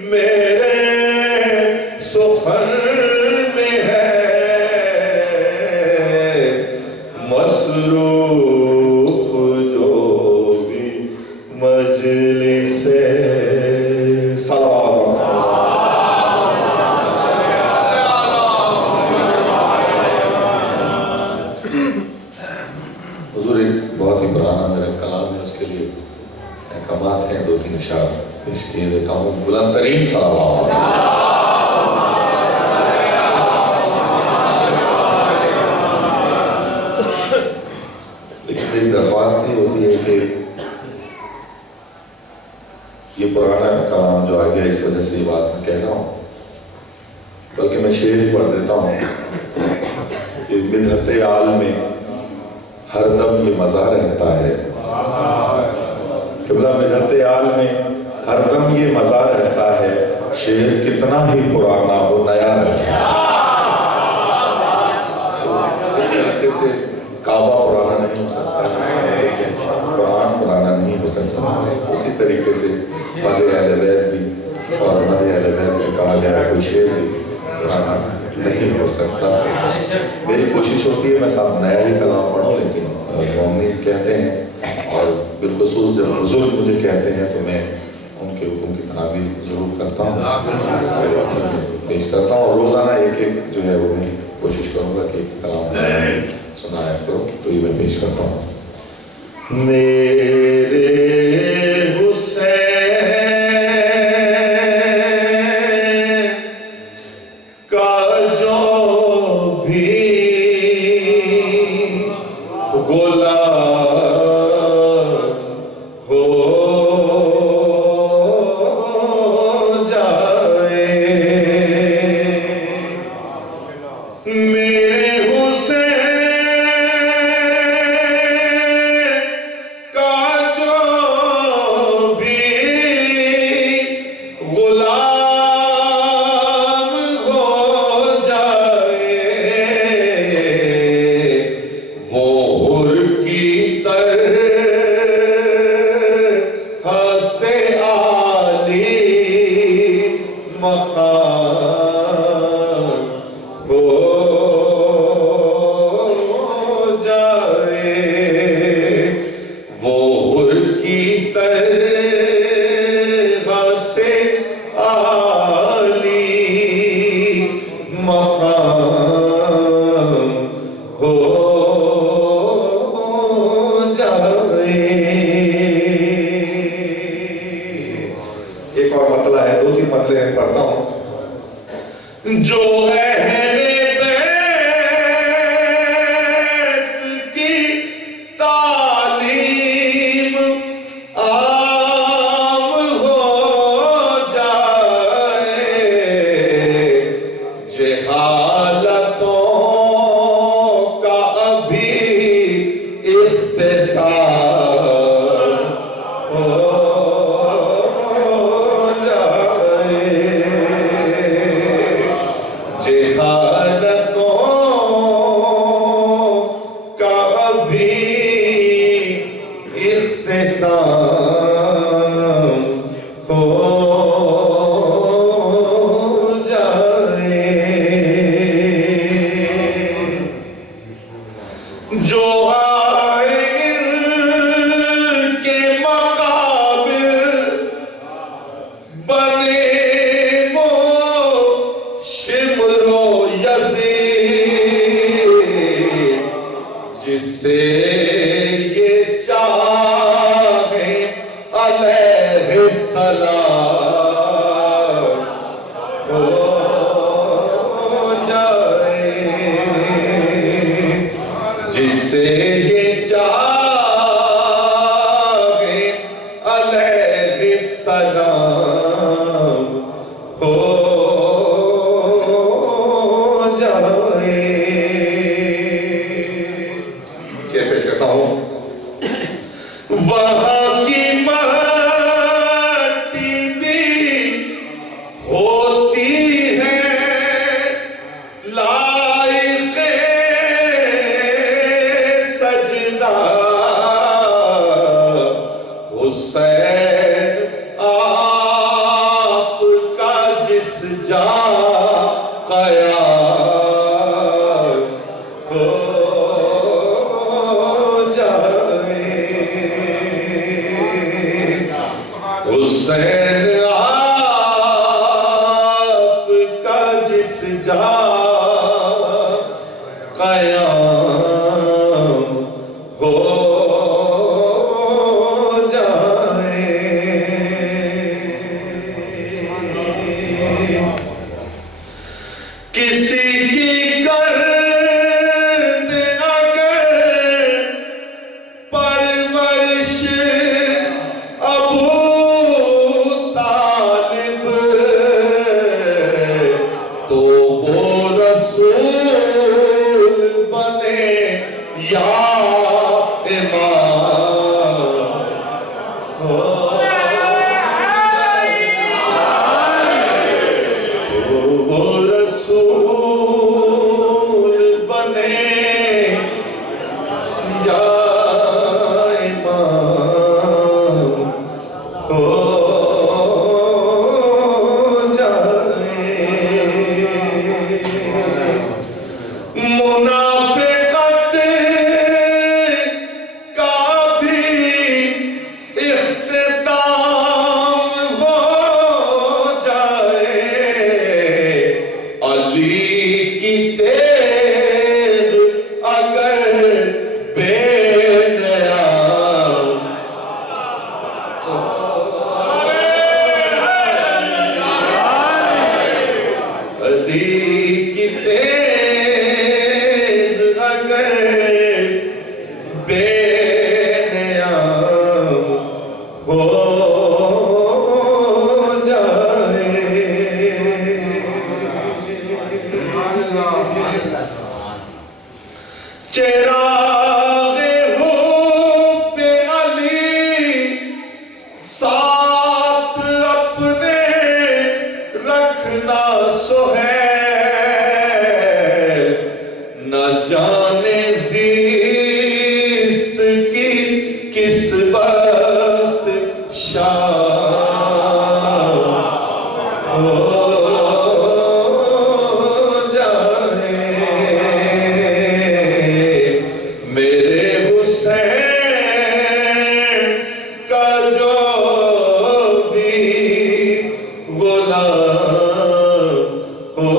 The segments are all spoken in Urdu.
میرے سخن میں ہے مصروف جو بھی مجلس حضور ایک بہت ہی پرانا میرا کلام ہے، اس کے لیے احکامات ہیں، 2-3 اشعار پیش کیے دیتا ہوں۔ بلند ترین صلوات لیکن میری درخواست نہیں ہوتی ہے کہ یہ پرانا کلام جو آ گیا اس وجہ سے یہ بات میں کہہ رہا ہوں، بلکہ میں شعر ہی پڑھ دیتا ہوں کہ بدعت آل میں ہر دم یہ مزہ رہتا ہے، قبلہ بدعت آل میں ہر دم یہ مزہ رہتا ہے، شعر کتنا ہی پرانا ہو نیا رہتا ہے۔ جس طریقے سے کعبہ پرانا نہیں ہو سکتا، جس طریقے سے قرآن پرانا نہیں ہو سکتا، اسی طریقے سے مدح اہل بیت بھی اور مدح اہل بیت میں کہا گیا کوئی شعر بھی پرانا نہیں ہو سکتا۔ میری کوشش ہوتی ہے میں ساتھ نیا ہی کلام پڑھوں، لیکن مومنین کہتے ہیں اور بالخصوص جب بزرگ مجھے کہتے ہیں تو میں ان کے حکم کی تعمیل ضرور کرتا ہوں، پیش کرتا ہوں، اور روزانہ ایک جو ہے وہ میں کوشش کروں گا کہ کلام سنایا کرو، تو یہ میں پیش کرتا ہوں۔ میرے حسین کا جو بھی غلام ہو جائے، میرے حسین کا جو بھی غلام ہو جائے، وہ حر کی طرح سے عالی مقام ہو جائے، وہ حر کی طرح سے عالی مقام ہو جائے۔ ایک اور مطلع ہے، 2-3 مطلع پڑھتا ہوں۔ جو اہل بیت کی تعلیم عام ہو جائے، جہالتوں کا ابھی اختتام ہو جائے، جہالتوں تکنا سہیل نہ جانے زیست کی کس وقت شام ہو جائے میرے حسین کا جو بھی غلام ہو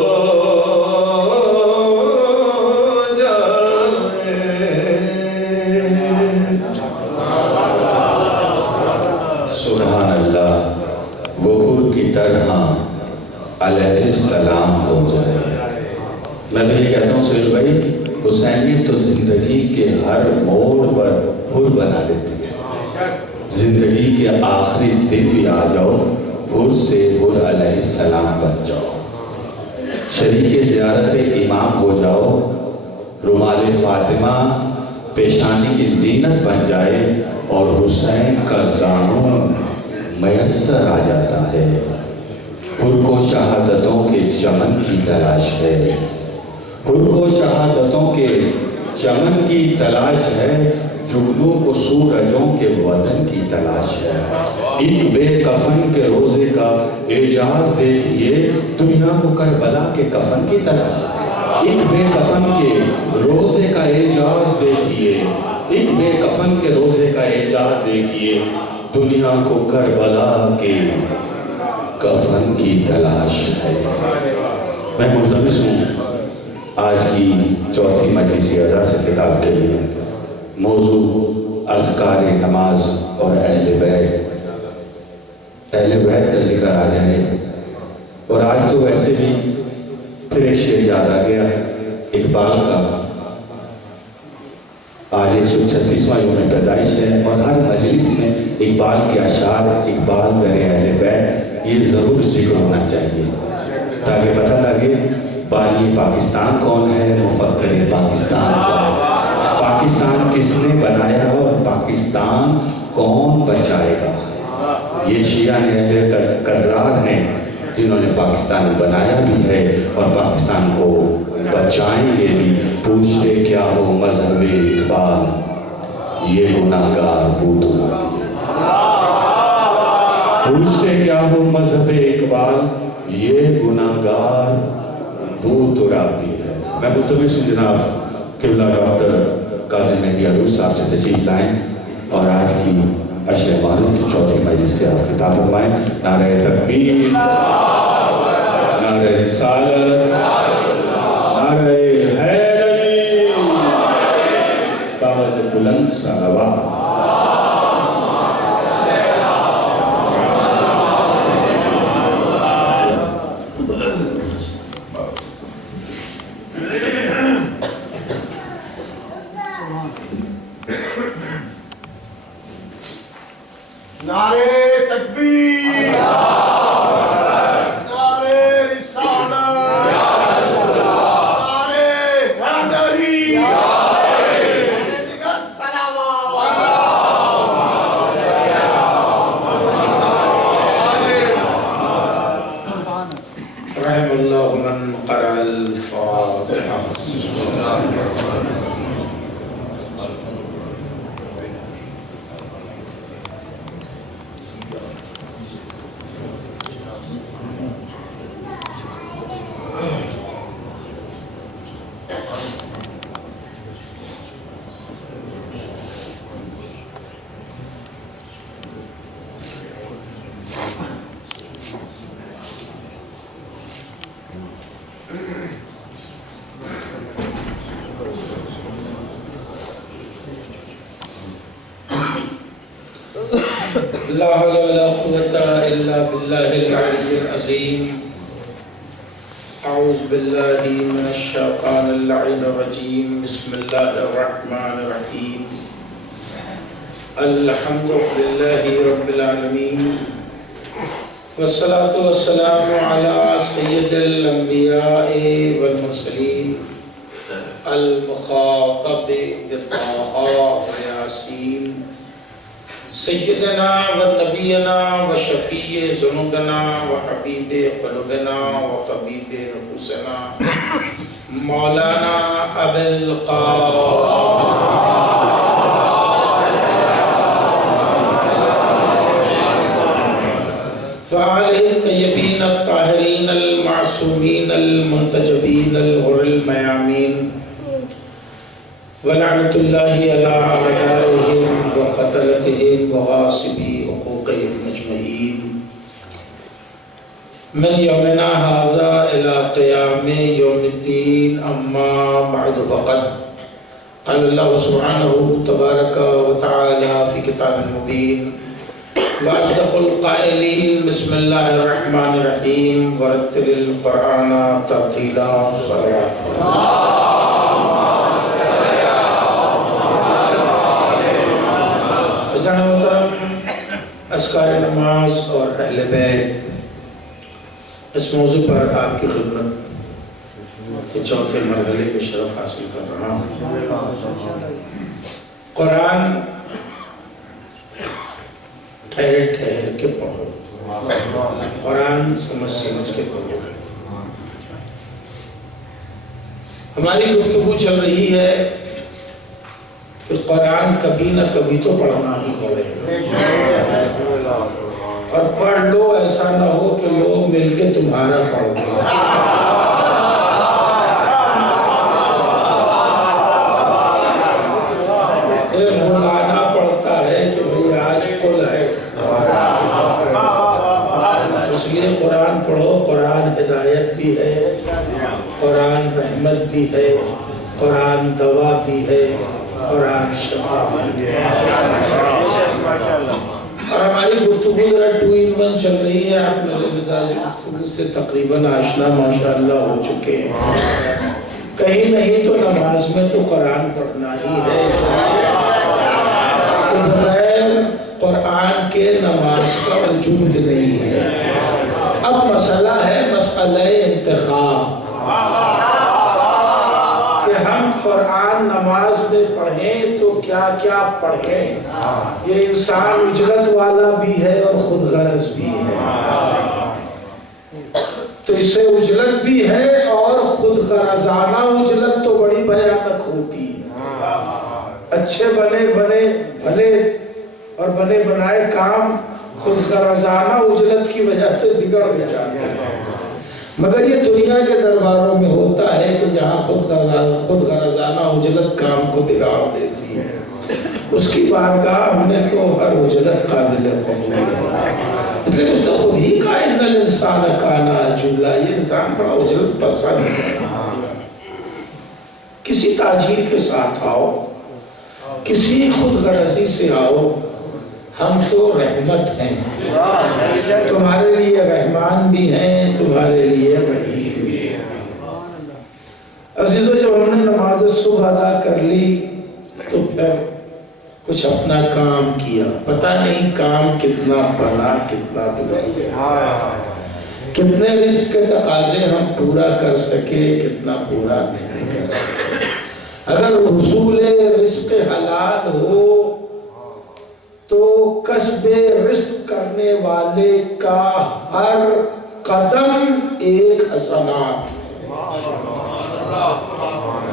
جائے. سبحان اللہ. وہ حور کی طرح علیہ السلام ہو جائے. میں تو یہ کہتا ہوں سہیل بھائی، حسینیت تو زندگی کے ہر موڑ پر حور بنا دیتی ہے. زندگی کے آخری دن بھی آ جاؤ، حور سے حور علیہ السلام بن جاؤ. شریک زیارت امام ہو جاؤ، رومال فاطمہ پیشانی کی زینت بن جائے اور حسین کا زانو میسر آ جاتا ہے. حور کو شہادتوں کے چمن کی تلاش ہے. حور کو شہادتوں کے چمن کی تلاش ہے. جگنوں کو سورجوں کے وطن کی تلاش ہے. ایک بے کفن کے روزے کا اعجاز دیکھئے، دنیا کو کربلا کے کفن کی تلاش ہے. ایک بے کفن کے روزے کا اعجاز دیکھئے، ایک بے کفن کے روزے کا اعجاز دیکھئے، دنیا کو کربلا کے کفن کی تلاش ہے. میں ملتمس ہوں آج کی چوتھی مجلس اعزاز سے خطاب کے لیے موضوع اذکار نماز اور اہل بیت. اہل بیت کا ذکر آ جائے. اور آج تو ویسے بھی پھر ایک شعر یاد آ گیا اقبال کا. آج 136واں یوم پیدائش ہے اور ہر مجلس میں اقبال کے اشعار، اقبال میرے اہل بیت، یہ ضرور ذکر ہونا چاہیے تاکہ پتہ لگے بانی پاکستان کون ہے، مفکر پاکستان کون ہے، پاکستان کس نے بنایا اور پاکستان کون بچائے گا. یہ شیعہ اہل کرار ہیں جنہوں نے پاکستان بنایا بھی ہے اور پاکستان کو بچائیں گے بھی. پوچھتے کیا ہو مذہب اقبال، یہ گناہگار بو ترابی. پوچھتے کیا ہو مذہب اقبال، یہ گناہگار بو ترابی ہے. میں ملتمس ہوں جناب قبلہ ڈاکٹر قاضی مہدی عروس صاحب سے تشریف لائیں اور آج کی عشر محرم کی چوتھی مجلس سے آپ خطاب فرمائیں. نعرہ تکبیر، نعرہ رسالت، نعرہ حیدری، باوز بلند صلوات. نعرہ تکبیر، نعرہ رسالت، نعرہ حیدری، دیگر صلوات. رحم اللہ من قرأ الفاتحہ. لا حول ولا قوة إلا بالله العلي العظيم. أعوذ بالله من الشيطان اللعين الرجيم. بسم الله الرحمن الرحيم. الحمد لله رب العالمين والصلاة والسلام على سيد الأنبياء والمرسلين المخاطب بطه وياسين سیدنا و نبینا و شفیع ذنوبنا و حبیب قلوبنا و طبیب نفوسنا مولانا ابی القاسم وآلہ الطیبین الطاہرین المعصومین المنتجبین الغر المیامین ولعنت اللہ علی اعدائہم وقتلتہم وغاصبی حقوقہم اجمعین من یومنا ھذا الی قیام یوم الدین اما بعد فقد قال اللہ سبحانہ تبارک و تعالی فی کتاب المبین وأصدق القائلين بسم الله الرحمن الرحيم ورتل القرآن ترتيلا عزیزان محترم، اذکار نماز اور اہل بیت اس موضوع پر آپ کی خدمت کے چوتھے مرحلے میں شرف حاصل کر رہا ہوں۔ قرآن ٹھہر کے پڑھو، قرآن سمجھ کے پڑھو۔ ہماری گفتگو چل رہی ہے کہ قرآن کبھی نہ کبھی تو پڑھنا ہی پڑے، اور پڑھ لو، ایسا نہ ہو کہ لوگ مل کے تمہارا پڑھو۔ قرآن پڑھو، قرآن ہدایت بھی ہے، قرآن رحمت بھی ہے، قرآن دوا بھی ہے، قرآن شفا بھی ہے۔ اور ہماری گفتگو ذرا 2 in 1 چل رہی ہے، آپ میرے مزاج گفتگو سے تقریباً آشنا ماشاءاللہ ہو چکے ہیں۔ کہیں نہیں تو نماز میں تو قرآن پڑھنا ہی ہے، بغیر قرآن کے نماز کا وجود نہیں ہے۔ اب مسئلہ ہے مسئلہ انتخاب کہ ہم قرآن نماز میں پڑھیں تو کیا کیا پڑھیں۔ یہ انسان اجلت والا بھی ہے اور خود غرض بھی ہے، تو اس سے اجلت بھی ہے اور خود غرضانہ اجلت تو بڑی بھیانک ہوتی ہے۔ اچھے بھلے اور بنے بنائے کام خود غرضانہ اجلت کی وجہ سے بگڑ جاتے ہیں، مگر یہ دنیا کے درباروں میں ہوتا ہے کہ جہاں خود غرضانہ اجلت کام کو بگاڑ دیتی ہے، اس کی بارگاہ میں تو ہر اجلت قابل قبول ہے۔ اس لیے اس نے خود ہی کہا ان الانسان کان عجولا، یہ انسان بڑا اجلت پسند ہے۔ کسی تاجیر کے ساتھ آؤ، کسی خود غرضی سے آؤ، ہم تو رحمت ہیں، تمہارے لیے رحمان بھی ہیں، تمہارے لیے رحیم بھی ہیں۔ عزیزو، جب ہم نے نماز صبح ادا کر لی تو پھر کچھ اپنا کام کیا، پتہ نہیں کام کتنا بنا کتنا بگڑا، کتنے رزق کے تقاضے ہم پورا کر سکے کتنا پورا نہیں کر سکے۔ اگر حصول رزق حلال ہو تو کسب رزق کرنے والے کا ہر قدم ایک حسنات ہے،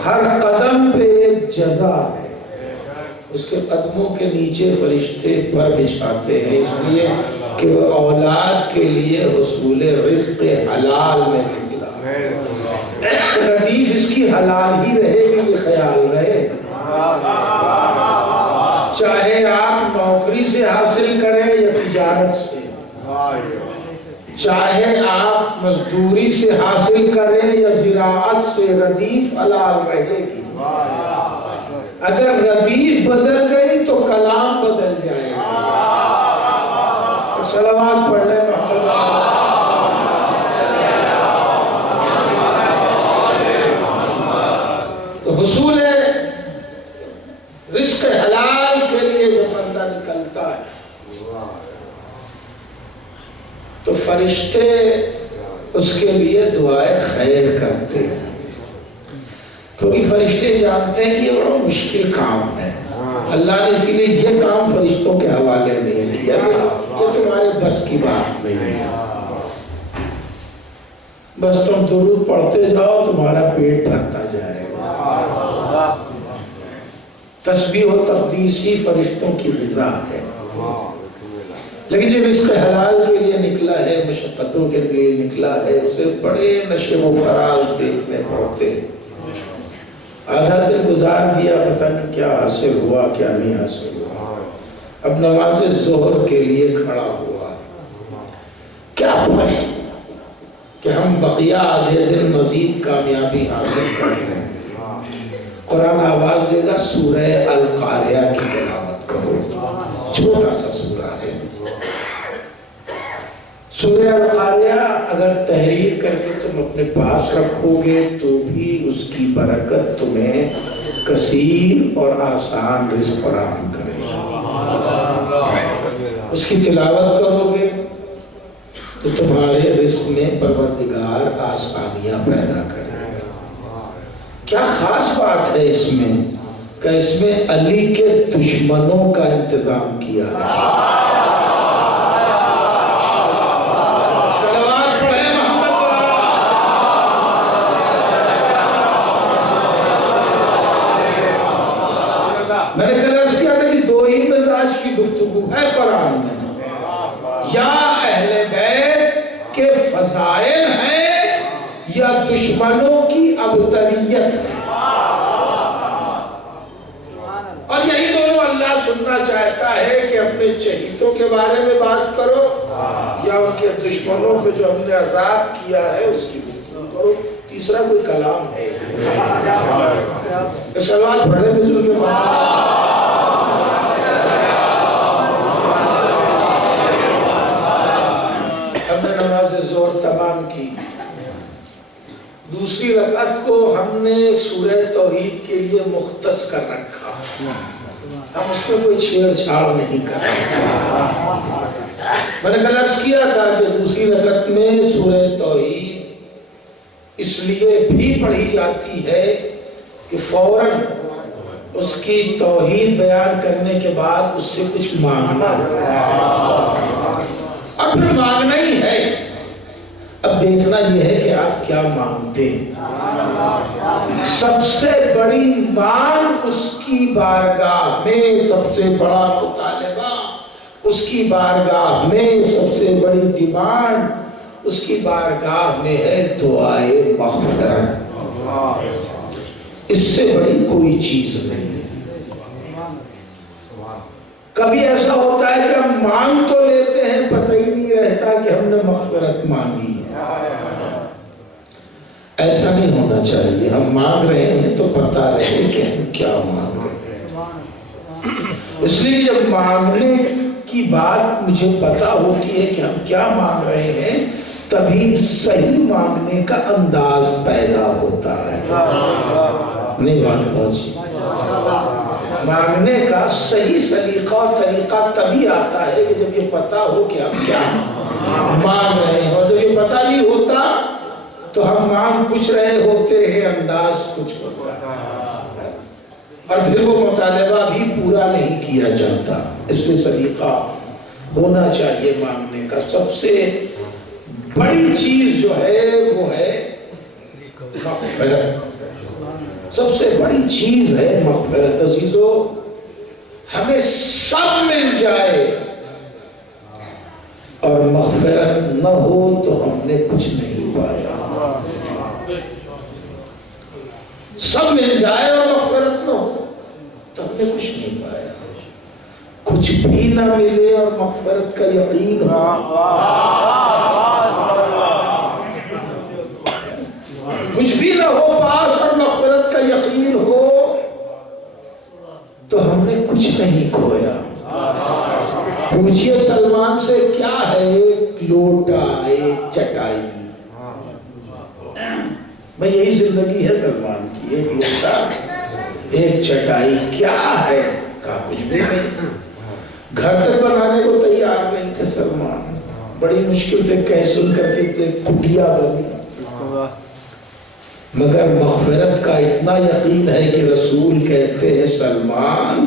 ہر قدم پہ ایک جزا ہے۔ اس کے قدموں کے نیچے فرشتے پر بچھاتے ہیں، اس لیے کہ وہ اولاد کے لیے حصول رزق حلال میں نکلا۔ ردیف اس کی حلال ہی رہے گی، یہ خیال رہے، چاہے آپ نوکری سے حاصل کریں یا تجارت سے، چاہے آپ مزدوری سے حاصل کریں یا زراعت سے، ردیف حلال رہے گی۔ اگر ردیف بدل گئی تو کلام بدل جائے گا۔ صلوات پڑھنے میں تو حصول رزق حلال کے لیے جب بندہ نکلتا ہے تو فرشتے اس کے لیے دعائے خیر کرتے ہیں، کیونکہ فرشتے جانتے ہیں کہ یہ بڑا مشکل کام ہے، اللہ نے اسی لیے یہ کام فرشتوں کے حوالے نہیں کیا کہ یہ تمہارے بس کی بات نہیں ہے، بس تم درود پڑھتے جاؤ تمہارا پیٹ بھرتا جائے گا۔ تسبیح و تقدیس ہی فرشتوں کی غذا ہے، لیکن جو رزق حلال کے لیے نکلا ہے، مشقتوں کے لیے نکلا ہے، اسے بڑے نشے و فراز دیکھنے پڑتے، آدھا دن گزار دیا پتہ نہیں کیا حاصل ہوا کیا نہیں حاصل ہوا، اب نماز ظہر کے لیے کھڑا ہوا، کیا پڑھیں کہ ہم بقیہ آدھے دن مزید کامیابی حاصل کریں۔ قرآن آواز دے گا سورہ القاریہ کی تلاوت کرو، چھوٹا سا سورہ ہے۔ سورہ القاریہ اگر تحریر کر کے تم اپنے پاس رکھو گے تو بھی اس کی برکت تمہیں کثیر اور آسان رزق فراہم کرے گا۔ اس کی تلاوت کرو گے تو تمہارے رزق میں پروردگار آسانیاں پیدا کرے گا۔ کیا خاص بات ہے اس میں کہ اس میں علی کے دشمنوں کا انتظام کیا ہے۔ میں نے کل عرض کیا تھا کہ دو ہی مزاج کی گفتگو ہے قرآن میں، یا اہل بیت کے فضائل ہیں یا دشمنوں کی ابتریت ہے، اور یہی دونوں اللہ سننا چاہتا ہے کہ اپنے چہیتوں کے بارے میں بات کرو یا ان کے دشمنوں کو جو ہم نے عذاب کیا ہے اس کی گفتگو کرو، تیسرا کوئی کلام ہے۔ سوال پڑھے بزرگ کے ہم نے نماز ظہر تمام کی، دوسری رکعت کو ہم نے سورہ توحید کے لیے مختص کر رکھا، ہم اس میں کوئی چھیڑ چھاڑ نہیں کر رہے۔ میں نے کل عرض کیا تھا کہ دوسری رکعت میں سورہ توحید اس لیے بھی پڑھی جاتی ہے کہ فوراً اس کی توحید بیان کرنے کے بعد اس سے کچھ مانگنا ہے، اور پھر مانگنا ہی ہے، اب دیکھنا یہ ہے کہ آپ کیا مانگتے ہیں۔ سب سے بڑی مانگ اس کی بارگاہ میں، سب سے بڑا مطالبہ اس کی بارگاہ میں، سب سے بڑی ڈیمانڈ اس کی بارگاہ میں ہے دعائے مغفرت۔ اس سے بڑی کوئی چیز نہیں۔ کبھی ایسا ہوتا ہے کہ ہم مانگ تو لیتے ہیں، پتہ ہی نہیں رہتا کہ ہم نے مغفرت مانگی ہے۔ ایسا نہیں ہونا چاہیے، ہم مانگ رہے ہیں تو پتہ رہے کہ ہم کیا مانگ رہے ہیں۔ اس لیے جب مانگنے کی بات مجھے پتہ ہوتی ہے کہ ہم کیا مانگ رہے ہیں، تبھی صحیح مانگنے کا انداز پیدا ہوتا ہے۔ نہیں بات پہنچی؟ مانگنے کا صحیح سلیقہ اور طریقہ تبھی آتا ہے کہ جب یہ پتہ ہو کہ ہم کیا مانگ رہے ہیں، اور جب یہ پتہ نہیں ہوتا تو ہم مانگ کچھ رہے ہوتے ہیں، انداز کچھ ہوتا ہے، اور پھر وہ مطالبہ بھی پورا نہیں کیا جاتا۔ اس لیے سلیقہ ہونا چاہیے مانگنے کا۔ سب سے بڑی چیز جو ہے وہ ہے مغفرت، سب سے بڑی چیز ہے مغفرت۔ عزیزو، ہمیں سب مل جائے اور مغفرت نہ ہو تو ہم نے کچھ نہیں پایا۔ سب مل جائے اور مغفرت نہ ہو تو ہم نے کچھ نہیں پایا۔ کچھ بھی نہ ملے اور مغفرت کا یقین ہو، کچھ بھی نہ ہو پاس اور مغفرت کا یقین ہو تو ہم نے کچھ نہیں کھویا۔ پوچھئے سلمان سے کیا ہے ایک لوٹا ایک چٹائی، بھئی یہی زندگی ہے سلمان کی، ایک لوٹا ایک چٹائی، کیا ہے؟ کہا کچھ بھی نہیں۔ گھر تک بنانے کو تیار نہیں تھے سلمان، بڑی مشکل سے کہہ سن کر کے کٹیا بنی، مگر مغفرت کا اتنا یقین ہے کہ رسول کہتے ہیں سلمان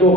2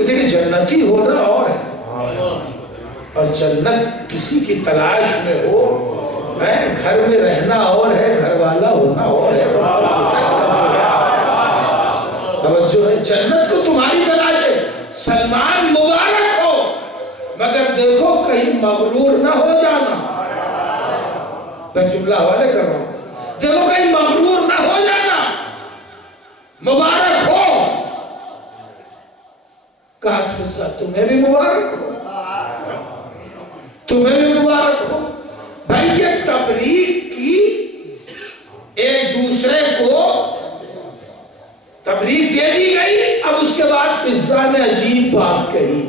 لیکن جنتی ہونا اور ہے، اور جنت کسی کی تلاش میں ہو، گھر میں رہنا اور ہے، گھر والا ہونا اور ہے۔ توجہ ہے، جنت کو تمہاری تلاش ہے، سلمان مبارک ہو، مگر دیکھو کہیں مغرور نہ ہو جانا۔ میں جملہ حوالے کر رہا ہوں، دیکھو کہیں مغرور نہ ہو جانا، مبارک ہو۔ کہا فضہ تمہیں بھی مبارک ہو، تمہیں بھی مبارک ہو۔ بھائی یہ تبریک کی، ایک دوسرے کو تبریک دے دی گئی۔ اب اس کے بعد فضہ نے عجیب بات کہی،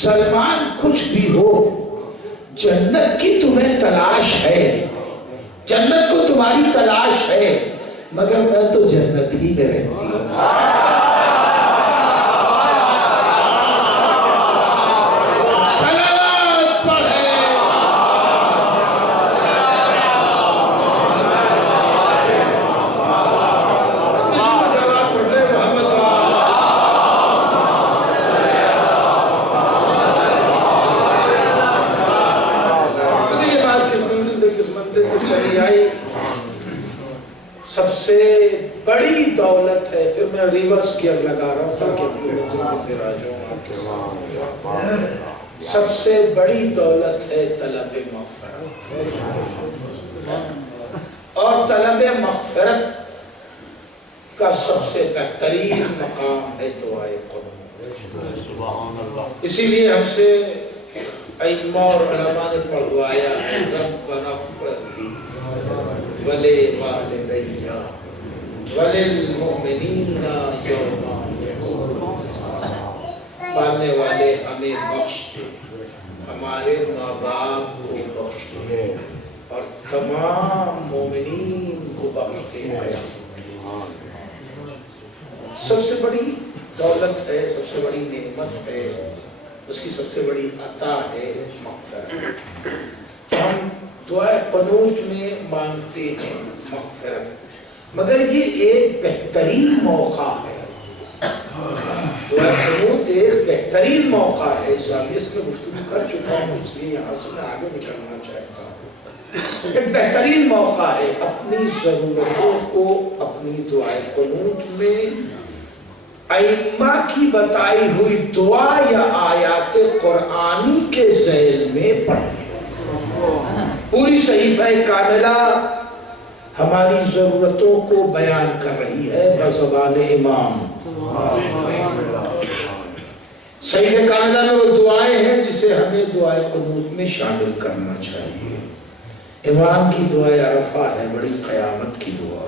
سلمان کچھ بھی ہو، جنت کی تمہیں تلاش ہے، جنت کو تمہاری تلاش ہے، مگر میں تو جنت ہی میں رہتی ہوں۔ سب سے بڑی دولت ہے، پھر میں ریورس کیا لگا رہا ہوں تاکہ سب سے بڑی دولت ہے طلب مغفرت، اور طلب مغفرت کا سب سے بہترین مقام ہے دعائے قنوت۔ اسی لیے ہم سے ائمہ اور علماء نے پڑھوایا ہے، ربنا اغفر لی ولوالدی وللمؤمنین یوم یقوم الحساب۔ پڑھنے والے ہمیں بخش دے، ہمارے ماں باپ کو بخش دے، اور تمام مومنین کو بخش دے۔ سب سے بڑی دولت ہے، سب سے بڑی نعمت ہے، اس کی سب سے بڑی عطا ہے مغفرت۔ ہم دعائے قنوت میں مانگتے ہیں مغفرت، مگر یہ ایک بہترین موقع ہے، دعائے قنوت ایک بہترین موقع ہے۔ اس میں گفتگو کر چکا ہوں، اس لیے یہاں سے میں آگے نکلنا چاہتا ہوں۔ ایک بہترین موقع ہے اپنی ضرورتوں کو اپنی دعائے قنوت میں ائمہ کی بتائی ہوئی دعا یا آیات قرآنی کے ذیل میں پڑھنے۔ پوری صحیفہ کاملہ ہماری ضرورتوں کو بیان کر رہی ہے بزبان امام۔ صحیفہ کاملہ میں وہ دعائیں ہیں جسے ہمیں دعائے قنوت میں شامل کرنا چاہیے۔ امام کی دعائے عرفہ ہے، بڑی قیامت کی دعا،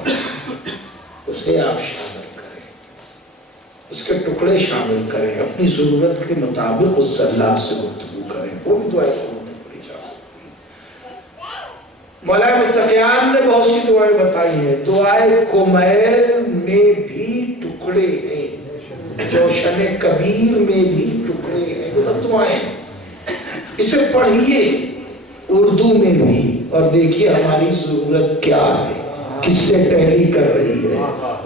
اسے آپ شامل کریں، اس کے ٹکڑے شامل کریں، اپنی ضرورت کے مطابق اس سے اللہ سے گفتگو کریں، وہ بھی دعائے قنوت میں پڑھی جا سکتی ہے۔ مولا متقیان نے بہت سی دعائیں بتائی ہیں، دعائے کمیل میں بھی ٹکڑے ہیں، جوشن کبیر میں بھی ٹکڑے ہیں، یہ سب دعائیں، اسے پڑھیے اردو میں بھی، اور دیکھیے ہماری ضرورت کیا ہے، کس سے ٹیلی کر رہی ہے،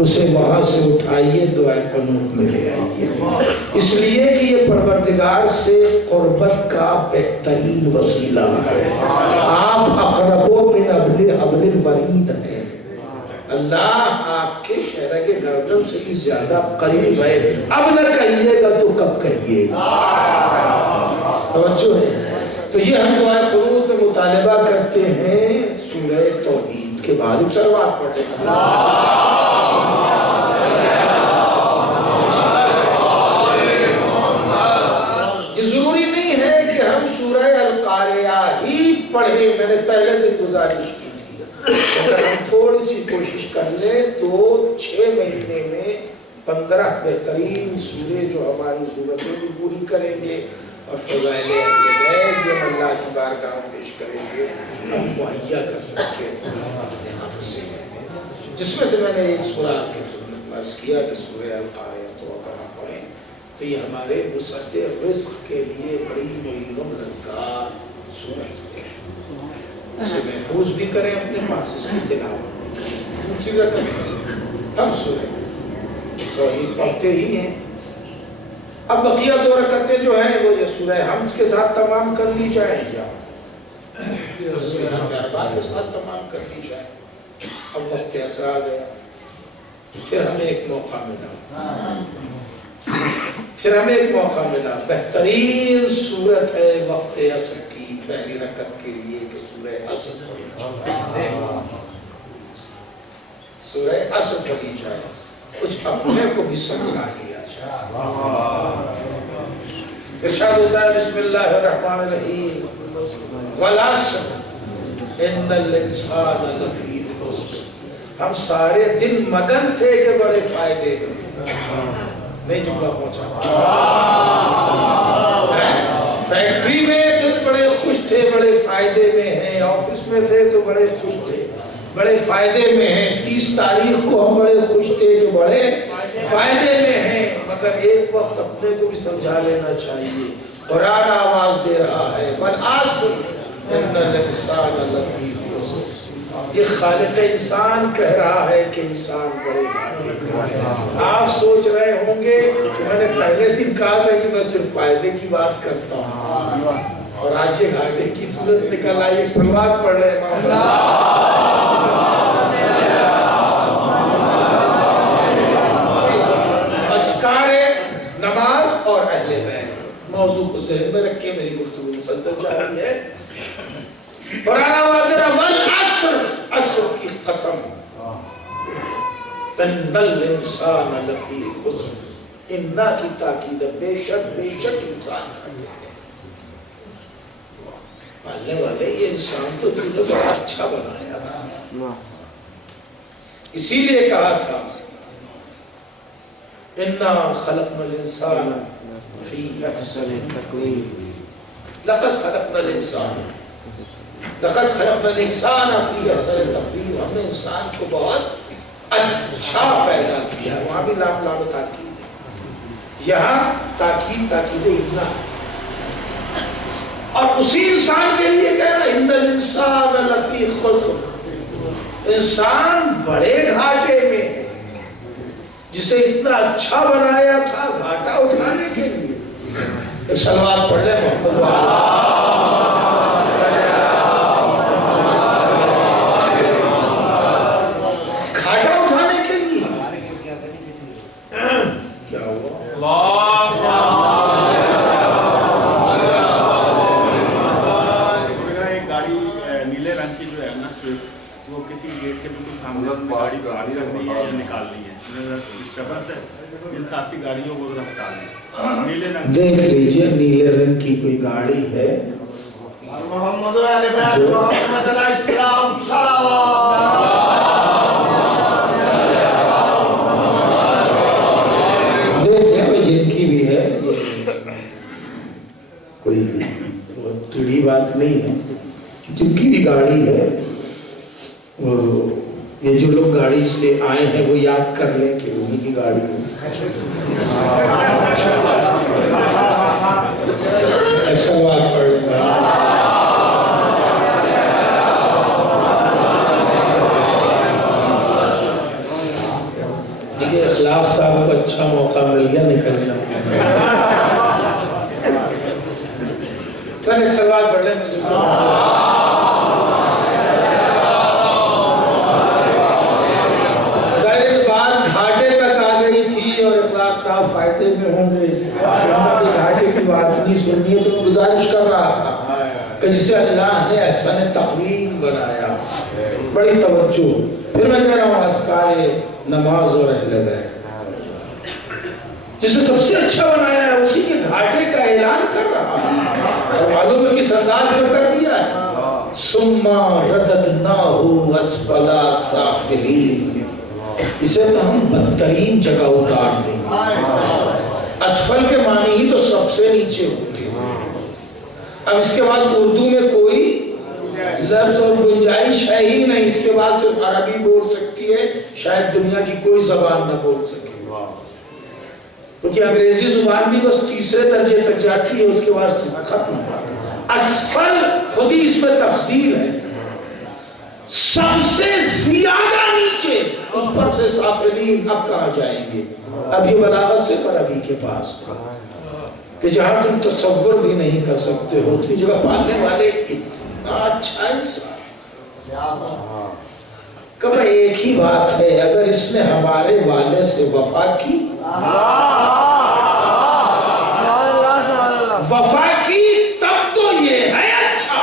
اسے وہاں سے اٹھائیے، دعائے قنوت میں لے آئیے، اس لیے کہ یہ پروردگار سے قربت کا بہترین وسیلہ ہے۔ آپ اقربو من حبل الورید ہیں، اللہ آپ کے شہرہ کے گردن سے بھی زیادہ قریب ہے۔ اب نہ کہیے گا تو کب کہیے گا؟ توجہ ہے۔ تو یہ ہم دعائے قنوت میں مطالبہ کرتے ہیں سورہ توحید کے بعد ایک سروات پڑھ لیتے ہیں۔ یہ ضروری نہیں ہے کہ ہم سورہ القاریہ ہی پڑھیں، میں نے پہلے دن گزارش کی تھی، اگر ہم تھوڑی سی کوشش کر لیں تو 6 مہینے میں 15 بہترین سورے جو ہماری ضرورتیں بھی پوری کریں گے، اور فضائل اہل بیت جو اللہ کی بارگاہ میں پیش کریں گے، ہم مہیا کر سکتے ہیں اپنے حافظے میں، جس میں سے میں نے ایک سورہ آپ کی خدمت میں عرض کیا کہ سورہ القاریہ تو اگر ہم پڑھیں تو یہ ہمارے وسعت رزق کے لیے بڑی معین و مددگار سورت ہے، اسے محفوظ بھی کریں اپنے پاس، اس کی تلاوت مصیبت کریں۔ ہم سورہ توحید پڑھتے ہی ہیں، اب بقیہ 2 رکعتیں جو ہیں وہ سورہ حمد کے ساتھ تمام کر لی جائیں یا سورہ اربعہ کے ساتھ تمام کر لی جائیں. اب وقت عصر آ گیا. پھر ہمیں ایک موقع ملا. بہترین صورت ہے وقت عصر کی پہلی رکعت کے لیے کہ سورہ عصر پڑھی جائے. کچھ اپنے کو بھی سمجھا لیا جائے. ارشاد ہوتا ہے بسم اللہ الرحمن الرحیم والعصر ان الانسان لفی خسر. ہم سارے دن مگن تھے کہ بڑے فائدے میں جملہ پہنچا. فیکٹری میں تھے بڑے خوش تھے, بڑے فائدے میں ہیں. آفس میں تھے تو بڑے خوش تھے, بڑے فائدے میں ہیں. 30 تاریخ کو ہم بڑے خوش تھے کہ بڑے فائدے میں ہیں. مگر ایک وقت اپنے کو بھی سمجھا لینا چاہیے. قرآن آواز دے رہا ہے والعصر ان الانسان لفی خسر. یہ خالق انسان کہہ رہا ہے کہ انسان بڑے. آپ سوچ رہے ہوں گے کہ میں نے پہلے دن کہا تھا کہ میں صرف فائدے کی بات کرتا ہوں اور آج یہ گھاٹے کی صورت نکل آئی. سلوات پڑھ رہے اذکار نماز اور اہل بیت. موضوع کو ذہن میں رکھے, میری گفتگو مسلسل جا رہی ہے. قرآن آواز دے رہا والعصر, عصر کی قسم, ان الانسان لفی خسر. انا کی تاکید بے شک انسان کھاتے ہیں. پالنے والے یہ انسان تو تو نے بڑا اچھا بنایا تھا, اسی لیے کہا تھا انا خلقنا الانسان فی احسن تقویم. لقد خلقنا الانسان فی احسن تقویم. ہم نے انسان کو بہت اچھا پیدا کیا. وہاں بھی لام تاکید ہے, یہاں تاکید اتنا. اور اسی انسان کے لیے کہہ رہا ان الانسان لفی خسر. انسان بڑے گھاٹے میں ہے. جسے اتنا اچھا بنایا تھا گھاٹا اٹھانے کے لیے. سلوات پڑھ لیں محمد دیکھ لیجئے نیلے رنگ کی کوئی گاڑی ہے. محمد علیہ بیت محمد علیہ السلام صلوات. دیکھ لیں جن کی بھی ہے, کوئی تھوڑی بات نہیں ہے. جن کی بھی گاڑی ہے یہ جو لوگ گاڑی سے آئے ہیں وہ یاد کر لیں کہ انہی کی گاڑی ہے. ایسا بات پڑھ لیں. دیکھیے اخلاق صاحب کو اچھا موقع مل گیا نکلنا. ایک سوال پڑھ لیں. فائدے میں ہوں گے, گھاٹے کی بات نہیں سننی ہے. تو گزارش کر رہا تھا کہ جسے اللہ نے احسن تقویم بنایا, بڑی توجہ. پھر میں کہہ رہا ہوں اذکار نماز اور اہل بیت, جسے سب سے اچھا بنایا ہے اسی کے گھاٹے کا اعلان کر رہا ہے. اور معلوم ہے کس انداز میں کر دیا ہے. ثم رددناہ اسفل سافلین. اسے تو ہم بدترین جگہ اتار دیں گے. اسفل کے معنی ہی تو سب سے نیچے ہوتے ہیں. اب اس کے بعد اردو میں کوئی لفظ اور گنجائش ہے ہی نہیں. اس کے بعد صرف عربی بول سکتی ہے, شاید دنیا کی کوئی زبان نہ بول سکے, کیونکہ انگریزی زبان بھی بس تیسرے درجے تک جاتی ہے, اس کے بعد ختم. اسفل خود ہی اس میں تفصیل ہے. سب سے زیادہ نیچے, اس پر سے سافلین اب کہاں جائیں گے. اب یہ بلاغت سے پر ابھی کے پاس کہ جہاں تم تصور بھی نہیں کر سکتے ہو، اتنی جگہ پالنے والے اتنا اچھا انسان. کہ ایک ہی بات ہے، اگر اس نے ہمارے والے سے وفا کی، وفا کی تب تو یہ ہے اچھا،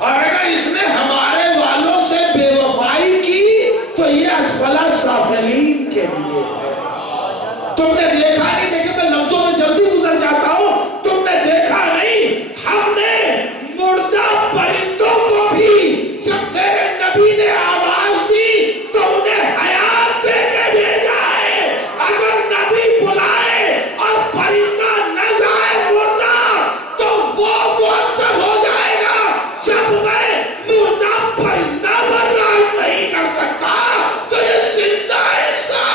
اور اگر اس نے ہمارے والوں سے بے وفائی کی تو یہ اسفل السافلین کے لیے ہے. تم نے دیکھا نہیں، دیکھے میں لفظوں میں جلدی گزر جاتا ہوں، تم نے دیکھا نہیں ہم نے مردہ پرندوں کو بھی جب میرے نبی نے آواز دی تو انہیں حیات دے کے بھیجا ہے. اگر نبی بلائے اور پرندہ نہ جائے مردہ تو وہ مؤثر ہو جائے گا. جب میں مردہ پرندہ برداشت نہیں کر سکتا تو یہ زندہ انسان.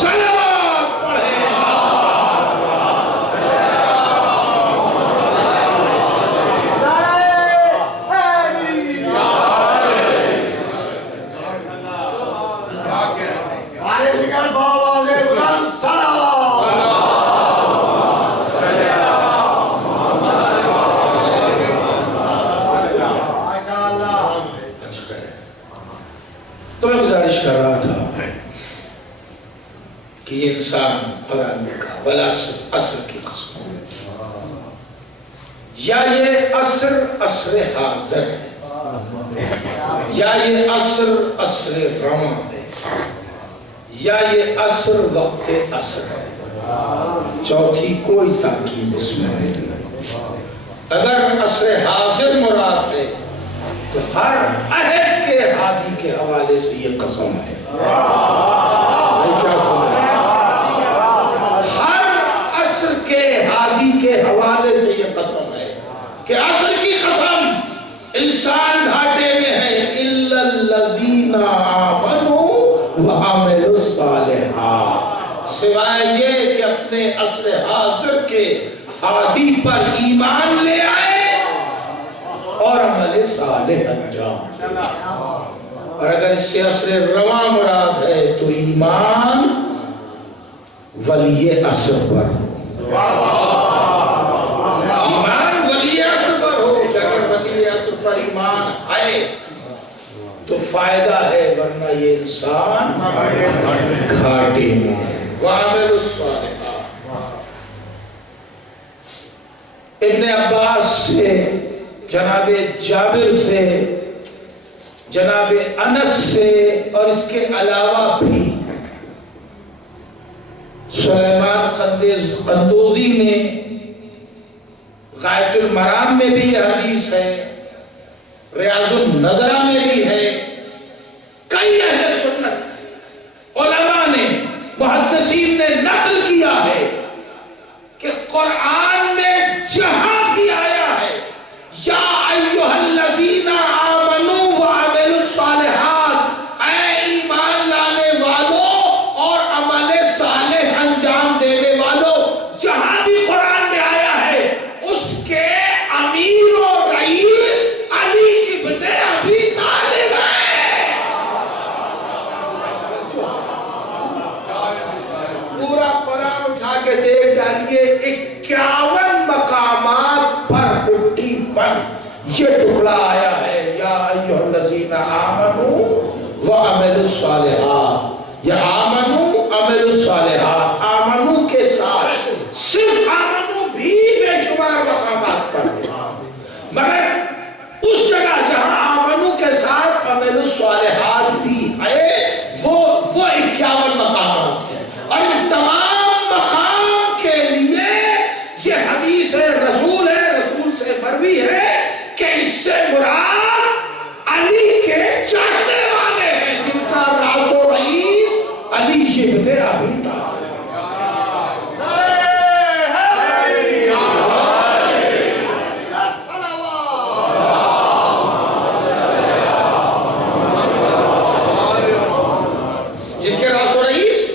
سلام پڑھیں. آنے ذکر بابا کے بلند صلوات. ماشاءاللہ. تو میں گزارش کر رہا تھا کہ یہ انسان قرآن میں کہا بلا عصر کی قسم، یا یہ عصر عصر حاضر ہے، یا یہ عصر عصر رواں ہے، یا یہ عصر وقت عصر ہے. چوتھی کوئی تاکید اس میں نہیں. اگر عصر حاضر مراد ہے تو ہر عہد کے ہادی کے حوالے سے یہ قسم ہے. بھائی کیا سن رہے ہیں؟ ہر عصر کے ہادی کے حوالے سے یہ قسم ہے کہ عصر کی قسم انسان گھاٹے میں ہے. اِلَّا الَّذِينَ آمَنُوا وَعَمِلُوا الصَّالِحَاتِ، سوائے یہ کہ اپنے عصر حاضر کے ہادی پر ایمان لے آئے اور عمل صالح انجام. اور اگر اس سے عصر رواں مراد ہے تو ایمان ولی عصر پر ہو. ایمان ولی عصر پر ہو. اگر ولی عصر پر ایمان آئے تو فائدہ ہے، ورنہ یہ انسان گھاٹے میں ہے. وَعَمِلُوا الصَّالِحَاتِ. ابن عباس سے، جناب جابر سے، جناب انس سے، اور اس کے علاوہ بھی سلیمان قندوزی نے غایت المرام میں بھی یہ حدیث ہے، ریاض النظرہ میں بھی ہے. کئی اہل سنت علماء نے، محدثین نے نقل کیا ہے کہ قرآن میں جہاں بھی آیا ہے یا ایھا الذین آمنوا وعملوا الصالحات، اے ایمان لانے والوں اور عمل صالح انجام دینے والوں، جہاں بھی قرآن میں آیا ہے اس کے امیر و رئیس علی ابن ابی طالب ہے. پورا قرآن اٹھا کے دیکھ ڈالیے، 51 مقامات پر 51 یہ ٹکڑا آیا ہے یا ایھا الذین آمنوا وعملوا الصالحات، یا آمنوا عملوا الصالحات. آمنوا کے ساتھ صرف آمنوا بھی بے شمار مقامات پر ہے، مگر اس جگہ جہاں آمنوا کے ساتھ عملوا الصالحات بھی ہے وہ 51 مقامات ہیں. اور ان تمام مقام کے لیے یہ حدیث رسول ہے، رسول سے مروی ہے کہ اس سے مراد علی کے چاہنے والے ہیں جن کا راز و رئیس علی ابن ابی طالب. جن کے راز و رئیس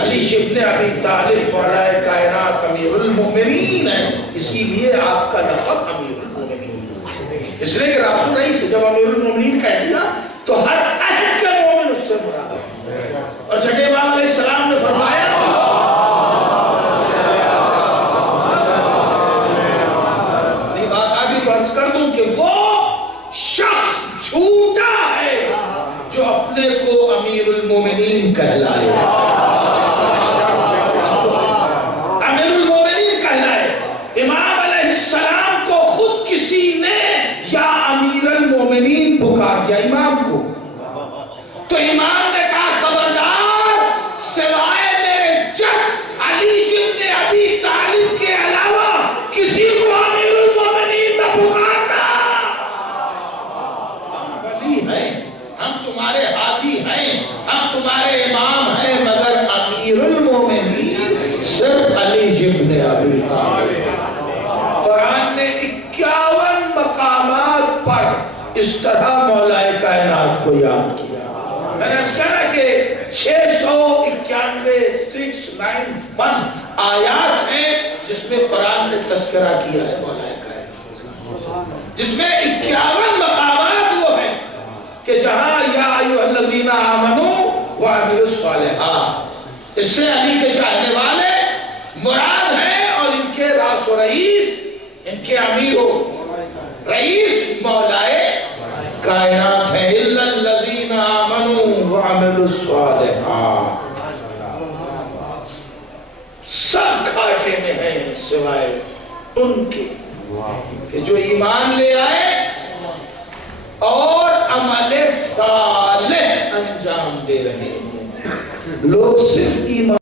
علی ابن ابی طالب فعلائے کائنات امیر المومنین ہے. اسی لیے آپ کا لقب امیر المومنین، اس لیے کہ رسول رئیس جب امیر المومنین کہہ دیا تو ہر عہد کے مومن اس سے مراد ہے. اور چھٹے امام علیہ السلام کو عرض کر دوں کہ وہ شخص جھوٹا ہے جو اپنے کو امیر المومنین کہلائے، امیر المومنین کہلائے۔ امام علیہ السلام کو خود کسی نے یا امیر المومنین پکار دیا امام کو، تو امام نے کہا خبردار، سوائے میرے جد علی ابن ابی طالب کے علاوہ کسی کو امیر المومنین نہ پکارنا۔ ہم ولی ہیں، ہم تمہارے ہادی ہیں، ہم تمہارے امام ہیں، مگر امیر المومنین صرف علی ابن ابی طالب۔ قرآن نے 51 مقامات پر اس طرح مولا کائنات کو یاد کیا۔ میں نے کہا کہ 691 آیات ہیں جس میں قرآن نے تذکرہ کیا ہے مولا کائنات، جس میں 51 مقامات وہ ہیں کہ جہاں یا ایھا الذین آمنوا وعملوا الصالحات، اس سے علی کے چاہنے والے مراد ہیں، اور ان کے راس و رئیس، ان کے امیر و رئیس مولا کائنات ہیں۔ الا الذین آمنوا وعملوا الصالحات، سب گھاٹے میں ہیں سوائے ان کے کہ جو ایمان لے آئے اور عمل صالح انجام دے رہے ہیں۔ لوگ صرف ایمان